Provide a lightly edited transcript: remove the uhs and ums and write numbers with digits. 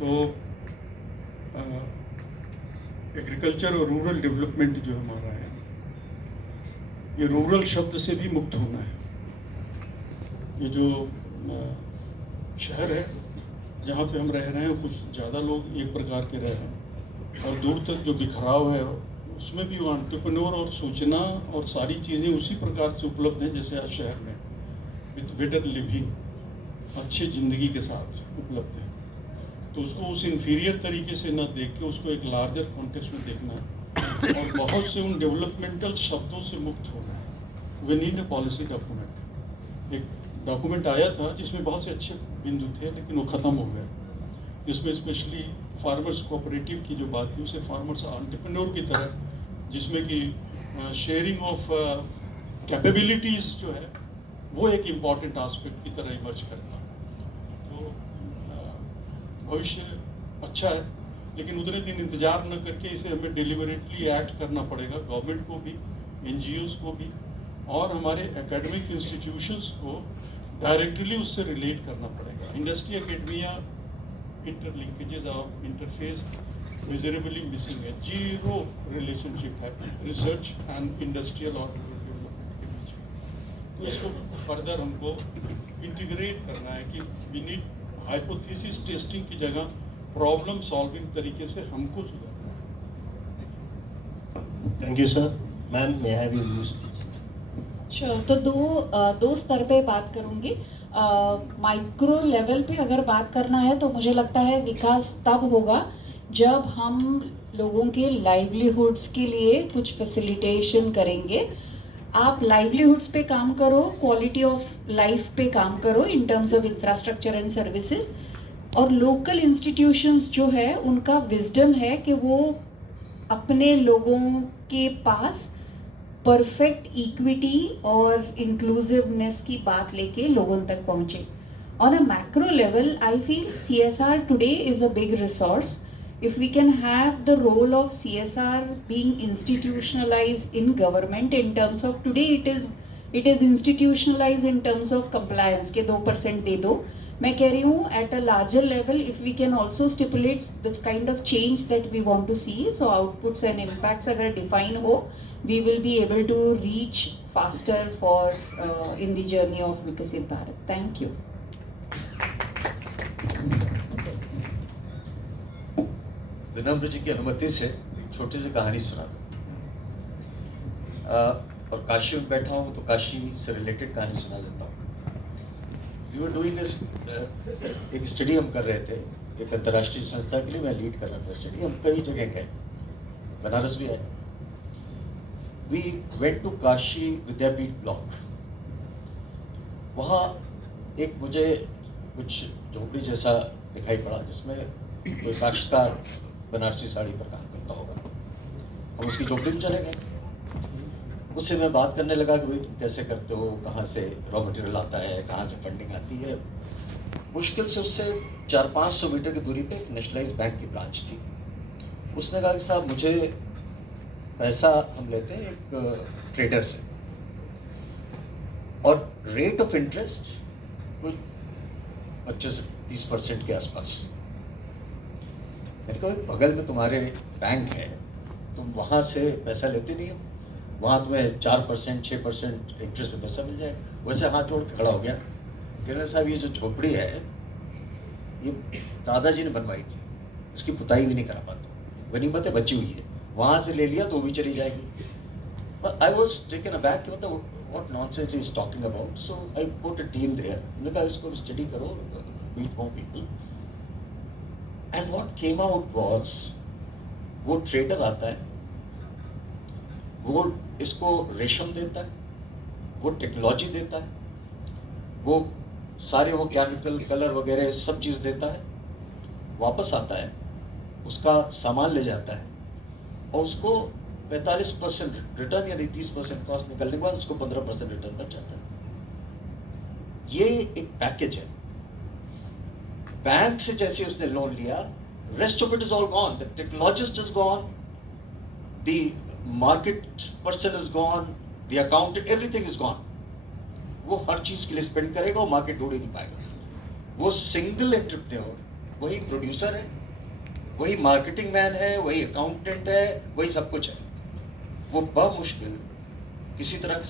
तो एग्रीकल्चर और rural development जो हमारा है, ये रूरल शब्द से भी मुक्त होना है। ये जो शहर है जहाँ पे हम रह रहे हैं, कुछ ज़्यादा लोग एक प्रकार के रह रहे हैं, और दूर तक जो बिखराव है उसमें भी वो एंटरप्रेन्योर और सूचना और सारी चीज़ें उसी प्रकार से उपलब्ध हैं जैसे हर शहर में विद बेटर लिविंग, अच्छी ज़िंदगी के साथ उपलब्ध है। तो उसको उस इन्फीरियर तरीके से ना देख के उसको एक लार्जर कॉन्टेक्स्ट में देखना है और बहुत से उन डेवलपमेंटल शब्दों से मुक्त होना है। We need a policy document. एक डॉक्यूमेंट आया था जिसमें बहुत से अच्छे बिंदु थे, लेकिन वो ख़त्म हो गया। जिसमें स्पेशली फार्मर्स कोऑपरेटिव की जो बात थी, उसे फार्मर्स एंटरप्रेन्योर की तरह, जिसमें कि शेयरिंग ऑफ कैपेबिलिटीज़ जो है वो एक इम्पॉर्टेंट एस्पेक्ट की तरह इमर्ज करता है। तो भविष्य अच्छा है, लेकिन उतने दिन इंतज़ार न करके इसे हमें डिलिबरेटली एक्ट करना पड़ेगा, गवर्नमेंट को भी, एनजीओज़ को भी, और हमारे एकेडमिक इंस्टीट्यूशंस को डायरेक्टली उससे रिलेट करना पड़ेगा। इंडस्ट्री एकेडमिया इंटरलिंकेजेस और इंटरफेस मिजरेबली मिसिंग है, जीरो रिलेशनशिप है रिसर्च एंड इंडस्ट्रियल और डेवलपमेंट के बीच में। तो इसको फर्दर हमको इंटीग्रेट करना है कि वी नीड हाइपोथेसिस टेस्टिंग की जगह प्रॉब्लम सॉल्विंग तरीके से हमको सुधारना है। Thank you sir. Ma'am, may have you use? Sure. तो दो स्तर पे बात करूँगी। माइक्रो लेवल पे अगर बात करना है तो मुझे लगता है विकास तब होगा जब हम लोगों के लाइवलीहुड्स के लिए कुछ फैसिलिटेशन करेंगे। आप लाइवलीहुड्स पे काम करो, क्वालिटी ऑफ लाइफ पे काम करो in terms of infrastructure and services, और लोकल इंस्टीट्यूशंस जो है उनका विजडम है कि वो अपने लोगों के पास परफेक्ट इक्विटी और इंक्लूसिवनेस की बात लेके लोगों तक पहुँचे। On a macro level I feel CSR today is a big resource. If we can have the role of CSR being institutionalized in government in terms of today it is institutionalized in terms of compliance के 2% दे दो, मैं कह रही हूँ at a larger level if we can also stipulate the kind of change that we want to see, so outputs and impacts अगर define हो, we will be able to reach faster for in the journey of Viksit Bharat. Thank you. विनम्र जी की अनुमति से एक छोटी सी कहानी सुना दूँ। और काशी में बैठा हूँ तो काशी से रिलेटेड कहानी सुना देता हूँ। वी वर डूइंग दिस, एक स्टडी हम कर रहे थे एक अंतर्राष्ट्रीय संस्था के लिए, मैं लीड कर रहा था स्टडी। हम कई जगह गए, बनारस भी आए। We went to Kashi Vidyapith block. वहाँ एक मुझे कुछ झोपड़ी जैसा दिखाई पड़ा जिसमें कोई काश्तकार बनारसी साड़ी पर काम करता होगा। हम उसकी झोपड़ी में चले गए। उससे मैं बात करने लगा कि भाई तुम कैसे करते हो, कहाँ से रॉ मटेरियल आता है, कहाँ से फंडिंग आती है। मुश्किल से उससे 400-500 मीटर की दूरी पे एक नेशनलाइज्ड बैंक की ब्रांच थी। उसने कहा कि साहब मुझे पैसा हम लेते हैं एक ट्रेडर से, और रेट ऑफ इंटरेस्ट कुछ 25 से 30% के आसपास। मैंने कहा बगल में तुम्हारे बैंक है, तुम वहाँ से पैसा लेते नहीं हो, वहाँ तुम्हें 4% 6% इंटरेस्ट पे पैसा मिल जाएगा। वैसे हाथ जोड़ के खड़ा हो गया, कहने साहब ये जो झोपड़ी है ये दादाजी ने बनवाई थी, इसकी पुताई भी नहीं करा पाता, गनीमत है बची हुई है, वहाँ से ले लिया तो भी चली जाएगी। आई वॉज टेकन अबैक कि मतलब what nonsense he is talking about. So I put a team there, उन्होंने कहा इसको स्टडी करो, meet more people. And what came out was, वो ट्रेडर आता है, वो इसको रेशम देता है, वो टेक्नोलॉजी देता है, वो सारे वो केमिकल कलर वगैरह सब चीज़ देता है, वापस आता है, उसका सामान ले जाता है और उसको 45% रिटर्न यानी 30% कॉस्ट निकलने के बाद उसको 15% रिटर्न बच जाता है। ये एक पैकेज है। बैंक से जैसे उसने लोन लिया, rest of it is all gone, the technologist is gone, the market person is gone, the accountant, everything is gone. वो हर चीज के लिए स्पेंड करेगा और मार्केट ढूंढ ही नहीं पाएगा। वो सिंगल एंटरप्रेन्योर वही प्रोड्यूसर है, वही मार्केटिंग मैन है, वही अकाउंटेंट है, वही सब कुछ है। वो बमुश्किल किसी तरह से